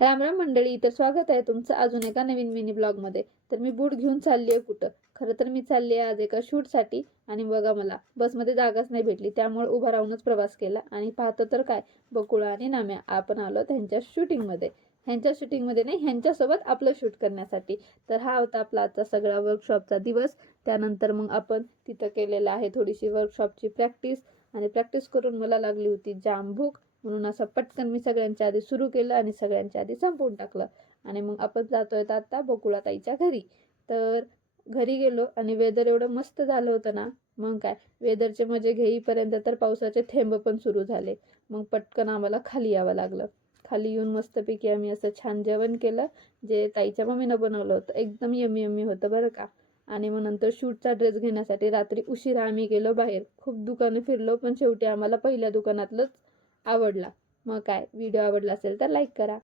राम राम मंडळी, तर स्वागत आहे तुमचं अजून एका नवीन मिनी ब्लॉगमध्ये. तर मी बूट घेऊन चालली आहे कुठं. खरं तर मी चालली आहे आज एका शूटसाठी. आणि बघा, मला बसमध्ये जागाच नाही भेटली, त्यामुळे उभा राहूनच प्रवास केला. आणि पाहतो तर काय, बकुळा आणि नाम्या आपण आलो त्यांच्या शूटिंगमध्ये. ह्यांच्या शूटिंगमध्ये नाही, ह्यांच्यासोबत आपलं शूट करण्यासाठी. तर हा होता आपला आजचा सगळा वर्कशॉपचा दिवस. त्यानंतर मग आपण तिथं केलेलं आहे थोडीशी वर्कशॉपची प्रॅक्टिस. आणि प्रॅक्टिस करून मला लागली होती जाम भूक, म्हणून असं पटकन मी सगळ्यांच्या आधी सुरू केलं आणि सगळ्यांच्या आधी संपवून टाकलं. आणि मग आपण जातोय आता बकुळाताईच्या घरी. तर घरी गेलो आणि वेदर एवढं मस्त झालं होतं ना. मग काय, वेदरचे मजे घेईपर्यंत तर पावसाचे थेंब पण सुरू झाले. मग पटकन आम्हाला खाली यावं लागलं. खाली येऊन मस्तपैकी आम्ही असं छान जेवण केलं, जे ताईच्या मम्मीनं बनवलं होतं. एकदम यम्मी यम्मी होतं बरं का. आणि मग नंतर शूटचा ड्रेस घेण्यासाठी रात्री उशिरा आम्ही गेलो बाहेर. खूप दुकानं फिरलो, पण शेवटी आम्हाला पहिल्या दुकानातलंच आवडला. मग काय, व्हिडिओ आवडला असेल तर लाईक करा.